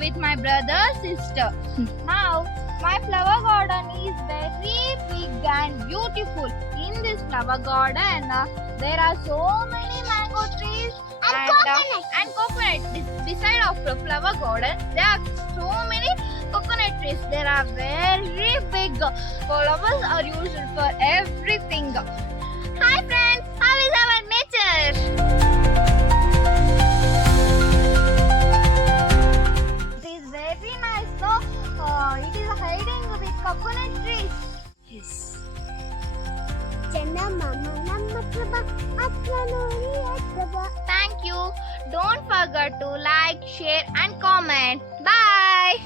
with my brother, sister. Now, my flower garden is very big and beautiful. In this flower garden, there are so many mango trees and coconut. Beside of the flower garden, there are so many coconut trees. There are very big. Flowers are used for everything. Hi friends, how is our nature? It is very nice. So, it is hiding with coconut trees. Yes. Thank you. Don't forget to like, share, and comment. Bye.